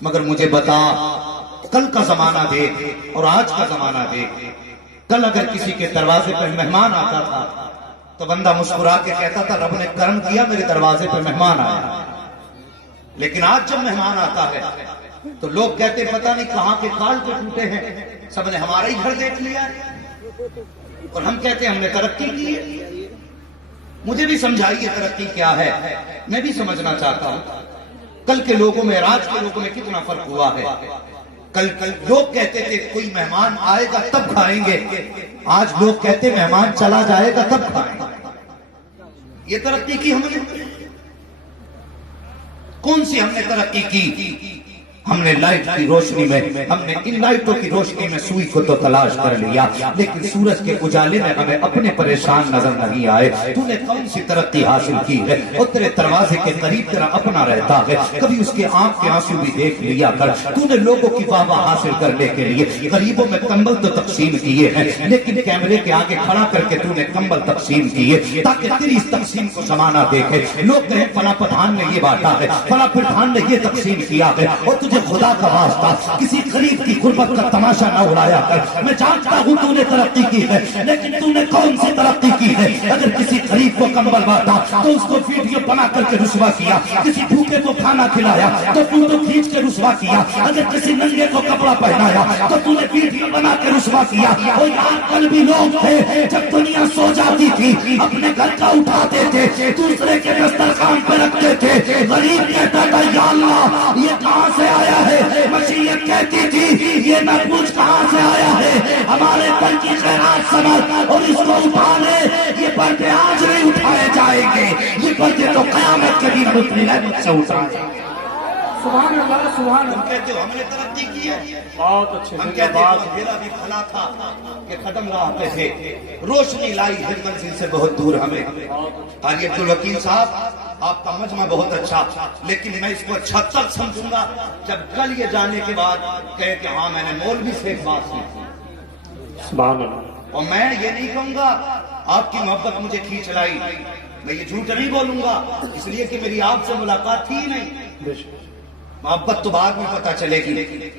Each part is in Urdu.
مگر مجھے بتا کل کا زمانہ دیکھ اور آج کا زمانہ دیکھ. کل اگر کسی کے دروازے پر مہمان آتا تھا تو بندہ مسکرا کے کہتا تھا رب نے کرم کیا میرے دروازے پر مہمان آیا. لیکن آج جب مہمان آتا ہے تو لوگ کہتے پتہ نہیں کہاں کے کال کے ٹوٹے ہیں, سب نے ہمارا ہی گھر دیکھ لیا ہے, اور ہم کہتے ہیں ہم نے ترقی کی ہے. مجھے بھی سمجھائیے ترقی کیا ہے, میں بھی سمجھنا چاہتا ہوں. کل کے لوگوں میں اور آج کے لوگوں میں کتنا فرق ہوا ہے. کل لوگ کہتے تھے کوئی مہمان آئے گا تب کھائیں گے, آج لوگ کہتے مہمان چلا جائے گا تب کھائیں گے. یہ ترقی کی ہم نے, کون سی ہم نے ترقی کی؟ ہم نے لائٹ کی روشنی میں, ہم نے ان لائٹوں کی روشنی میں سوئی کو تو تلاش کر لیا, لیکن سورج کے اجالے میں ہمیں اپنے پریشان نظر نہیں آئے. تو نے کون سی ترقی حاصل کی ہے؟ اور تیرے دروازے کے قریب تیرا اپنا رہتا ہے, کبھی اس کے آنکھ کے آنسو بھی دیکھ لیا کر. تو نے لوگوں کی واہ واہ حاصل کرنے کے لیے غریبوں میں کمبل تو تقسیم کیے ہیں, لیکن کیمرے کے آگے کھڑا کر کے تو نے کمبل تقسیم کیے تاکہ تیری اس تقسیم کو زمانہ دیکھے. لوگ کہیں فلاں پٹھان نے یہ بانٹا ہے, فلاں پٹھان نے یہ تقسیم کیا ہے, اور تجھے خدا کا واسطہ کسی غریب کی غربت کا تماشا نہ اڑایا کر. میں جانتا ہوں تو نے ترقی کی ہے, لیکن تو نے کون سی ترقی کی ہے؟ اگر کسی غریب کو کمبل بانٹا تو اس کو ویڈیو بنا کر کے رسوا کیا, کسی بھوکے کو کھانا کھلایا تو فوٹو کھینچ کے رسوا کیا, اگر کسی ننگے کو کپڑا پہنایا تو تو نے ویڈیو بنا کے رسوا کیا. اور یہاں کل بھی لوگ تھے جب دنیا سو جاتی تھی اپنے گھر کا اٹھاتے تھے, دوسرے کے دسترخوان پہ رکھتے تھے. غریب کہتا تھا یا اللہ یہ کہاں سے آیا ہے؟ مشیت کہتی تھی یہ نہ پوچھ کہاں سے آیا ہے, ہمارے پر کی خیرات سمجھ اور اس کو اٹھا لے. یہ پردے آج نہیں اٹھائے جائیں گے, یہ پردے تو قیامت کے دن اٹھنے سے اٹھائے جائیں گے. سبحان اللہ سبحان اللہ. ہم کہتے ہو ہم نے ترقی کی ہے, بہت اچھے. ہم کہتے ہیں اندھیرا بھی پھیلا تھا کہ قدم رہتے تھے, روشنی لائی ہے منزل سے بہت دور ہمیں. قاری عبدالوکیل صاحب آپ کا مجمع بہت اچھا, لیکن میں اس کو اچھا تب سمجھوں گا جب کل یہ جانے کے بعد کہے کہ ہاں میں نے مولوی سے ایک بات سنی. سبحان اللہ. اور میں یہ نہیں کہوں گا آپ کی محبت مجھے کھینچ لائی, میں یہ جھوٹ نہیں بولوں گا اس لیے کہ میری آپ سے ملاقات تھی نہیں. محبت تو بعد میں پتہ چلے گی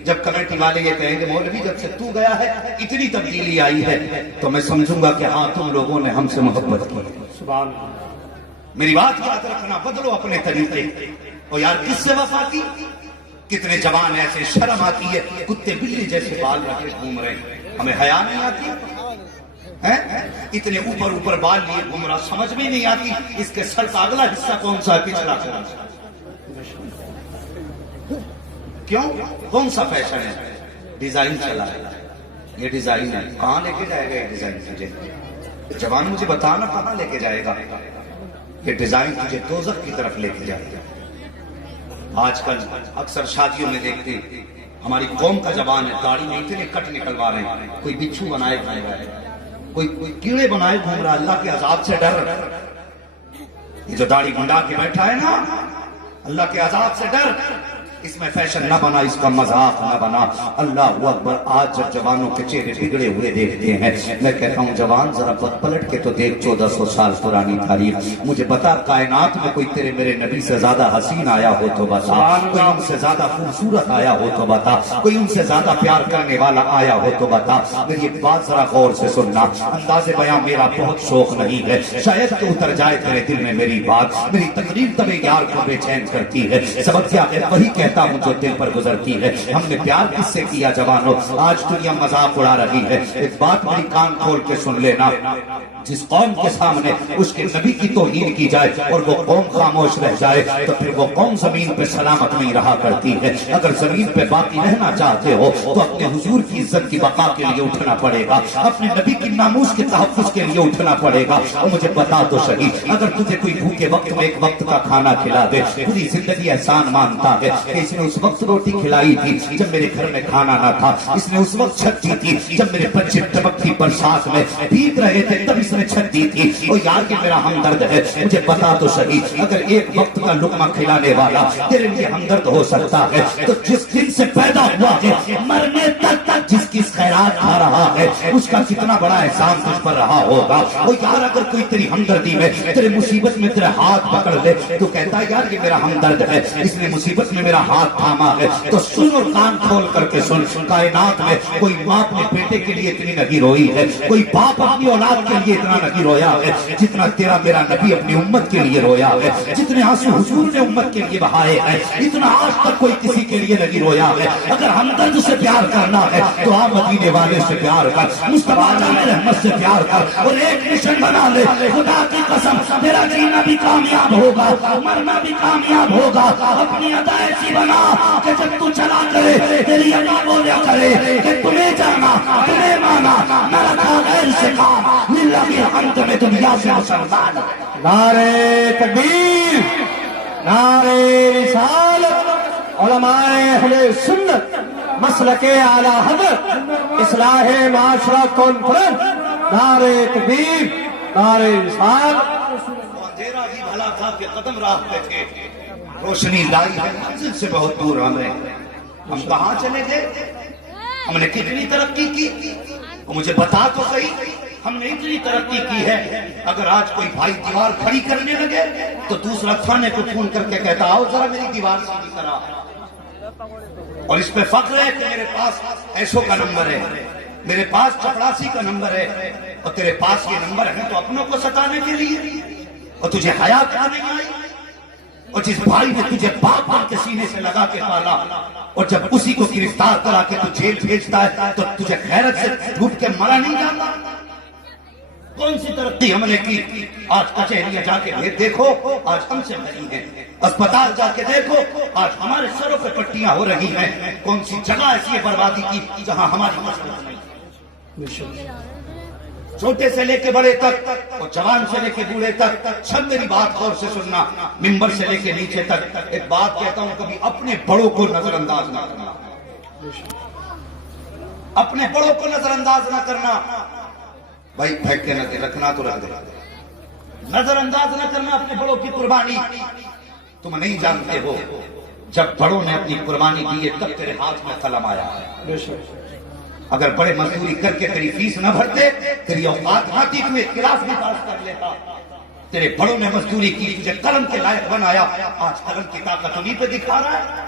جب کمیٹی والے یہ کہیں کہ مولوی جب سے تو گیا ہے اتنی تبدیلی آئی ہے, تو میں سمجھوں گا کہ ہاں تم لوگوں نے ہم سے محبت کی. سبحان اللہ. میری بات یاد رکھنا, بدلو اپنے طریقے. اور یار کس سے وفا کی؟ کتنے جوان ایسے شرم آتی ہے کتے بلی جیسے بال رکھے گھوم رہے ہیں, ہمیں حیا نہیں آتی ہیں؟ اتنے اوپر اوپر بال لیے گھوم رہا, سمجھ میں نہیں آتی اس کے سر کا اگلا حصہ کون سا ہے, پچھلا کون سا. کیوں؟ کون سا فیشن ہے؟ ڈیزائن چلا ہے, یہ ڈیزائن ہے. کہاں لے کے جائے گا یہ ڈیزائن تجھے؟ جوان مجھے بتانا کہاں لے کے جائے گا یہ ڈیزائن تجھے دوزخ کی طرف لے کے جائے گا. آج کل اکثر شادیوں میں دیکھتے ہماری قوم کا جوان ہے داڑھی میں اتنے کٹ نکلوا رہے ہیں, کوئی بچھو بنائے کھائے گا, کوئی کیڑے بنائے گھوم رہا, اللہ کے عذاب سے ڈر. یہ جو داڑھی گنڈا کے بیٹھا ہے نا, اللہ کے عذاب سے ڈر. اس میں فیشن نہ بنا, اس کا مذاق نہ بنا. اللہ اکبر. آج جب جوانوں کے چہرے بگڑے ہوئے دیکھتے ہیں, میں کہتا ہوں جوان ذرا پلٹ کے تو دیکھ 1400 سال پرانی تاریخ. مجھے بتا کائنات میں کوئی تیرے میرے نبی سے زیادہ حسین آیا ہو تو بتا, کوئی ان سے زیادہ خوبصورت آیا ہو تو بتا, کوئی ان سے زیادہ پیار کرنے والا آیا ہو تو بتا. میری بات ذرا غور سے سننا, انداز بیان میرا بہت شوق نہیں ہے, شاید تو اتر جائے تیرے دل میں میری بات. میری تقریر تمہیں یار کو بے چین کرتی ہے, سبق کیا ہے وہی کہتا ہوں جو دل پر گزرتی ہے. ہم نے پیار کس سے کیا جوانوں؟ آج دنیا مذاق اڑا رہی ہے. ایک بات میری کان کھول کے سن لینا, جس قوم کے سامنے اس کے نبی کی توہین کی جائے اور وہ قوم خاموش رہ جائے تو پھر وہ قوم زمین پہ سلامت نہیں رہا کرتی ہے. اگر زمین پہ باقی رہنا چاہتے ہو تو اپنے حضور کی عزت کی بقا کے لیے اٹھنا پڑے گا, اپنے نبی کی ناموس کے تحفظ کے لیے اٹھنا پڑے گا. اور مجھے بتا تو صحیح, اگر تجھے کوئی بھوکے وقت میں ایک وقت کا کھانا کھلا دے, پوری زندگی احسان مانتا ہے کہ اس نے اس وقت روٹی کھلائی تھی جب میرے گھر میں کھانا نہ تھا, اس نے اس وقت چھت دی تھی جب میرے بچے ٹپکتی برسات میں بھیگ رہے تھے تب اس نے چھت دی تھی. اور یار کہ میرا ہمدرد ہے, مجھے بتا تو صحیح, اگر ایک وقت کا لقمہ کھلانے والا تیرے لیے ہمدرد ہو سکتا ہے تو جس دن سے پیدا ہوا ہے مرنے تک جس کی خیرات کھا رہا ہے اس کا کتنا بڑا احسان تجھ پر رہا ہوگا. وہ یار اگر کوئی تیری ہمدردی میں تیرے مصیبت میں تیرا ہاتھ پکڑ لے تو کہتا ہے یار یہ میرا ہمدرد ہے, اس نے مصیبت میں میرا ہاتھ تھاما ہے. تو سن اور کان کھول کر کے سن, کائنات میں کوئی ماں اپنے بیٹے کے لیے اتنی نہیں روئی ہے, کوئی باپ اپنی اولاد کے لیے اتنا نہیں رویا ہے جتنا تیرا میرا نبی اپنی امت کے لیے رویا ہے. جتنے آنسو حضور نے امت کے لیے بہائے ہیں اتنا آج تک کوئی کسی کے لیے نہیں رویا ہے. اگر ہمدرد سے پیار کرنا ہے تو آپ مدینے والے سے پیار کر, مصطفیٰ جان رحمت سے پیار کر اور ایک مشن بنا لے. خدا کی قسم میرا جینا بھی کامیاب ہوگا, مرنا بھی کامیاب ہوگا. اپنی ادا ایسی بنا کہ جب تو چلا کرے تیری ادا بولیا کرے کہ تمہیں جانا تمہیں مانا نہ رکھا غیر سے کام للہ کی حمد میں دنیا سے مسلمان. نعرے تکبیر, نعرے رسالت, علماء اہل سنت, مسلک اعلی حضرت, اصلاح معاشرہ کانفرنس. نعرے تکبیر, نعرے رسالت. اندھیرا ہی بھلا تھا کہ قدم راہ پہ تھے, روشنی لائی ہے منزل سے بہت دور ہمیں. ہم کہاں چلے گئے, ہم نے کتنی ترقی کی, مجھے بتا تو صحیح ہم نے اتنی ترقی کی ہے. اگر آج کوئی بھائی دیوار کھڑی کرنے لگے تو دوسرا تھانے کو فون کر کے کہتا آؤ ذرا میری دیوار سیدھی کرا. اور اس پہ فخر ہے کہ میرے پاس ایسو کا نمبر ہے, میرے پاس چپڑاسی کا نمبر ہے, اور تیرے پاس یہ نمبر ہے تو اپنوں کو ستانے کے لیے, اور تجھے حیا کیا نہیں آئی. اور جس بھائی نے تجھے باپ بن کے سینے سے لگا کے پالا اور جب اسی کو گرفتار کرا کے تو جیل بھیجتا ہے تو تجھے غیرت سے ڈوب کے مرا نہیں جاتا. کون سی ترقی ہم نے کی. آج کچہریاں جا کے دیکھو آج ہم سے بھری ہیں, اسپتال جا کے دیکھو آج ہمارے سروں پہ پٹیاں ہو رہی ہیں. کون سی جگہ ایسی ہے بربادی کی جہاں ہماری مسئلہ نہیں. چھوٹے سے لے کے بڑے تک اور جوان سے لے کے بوڑھے تک سب میری بات غور سے سننا. ممبر سے لے کے نیچے تک ایک بات کہتا ہوں, کبھی اپنے بڑوں کو نظر انداز نہ کرنا, اپنے بڑوں کو نظر انداز نہ کرنا. بھائی پھینک کے نہ دے, رکھنا تو رکھ دے, نظر انداز نہ کرنا اپنے بڑوں کی قربانی. تم نہیں جانتے ہو جب بڑوں نے اپنی قربانی دی ہے تب تیرے ہاتھ میں قلم آیا ہے. اگر بڑے مزدوری کر کے تیری فیس نہ بھرتے, تیری اوقات نہ تھی, تمہیں کلاس بھی پاس کر لیتا. تیرے بڑوں نے مزدوری کی, تجھے قلم کے لائق بنایا. آج قلم کی طاقت انہیں پہ دکھا رہا ہے.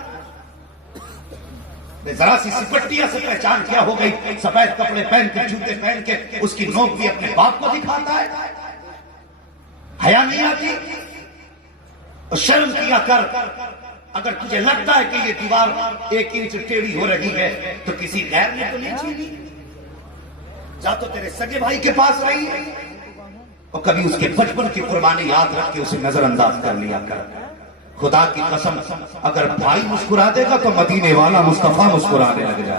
ذرا سی سپٹیاں سے پہچان کیا ہو گئی, سفید کپڑے پہن کے جوتے پہن کے اس کی نوک بھی اپنے باپ کو دکھاتا ہے. حیا نہیں آتی, اور شرم کیا کر. اگر تجھے لگتا ہے کہ یہ دیوار 1 انچ ٹیڑھی ہو رہی ہے تو کسی غیر نے تو نہیں چھینی. جا تو تیرے سگے بھائی کے پاس رہی ہے, اور کبھی اس کے بچپن کی قربانی یاد رکھ کے اسے نظر انداز کر لیا کر. خدا کی قسم اگر بھائی مسکرا دے گا تو مدینے والا مصطفیٰ مسکرانے لگ جائے.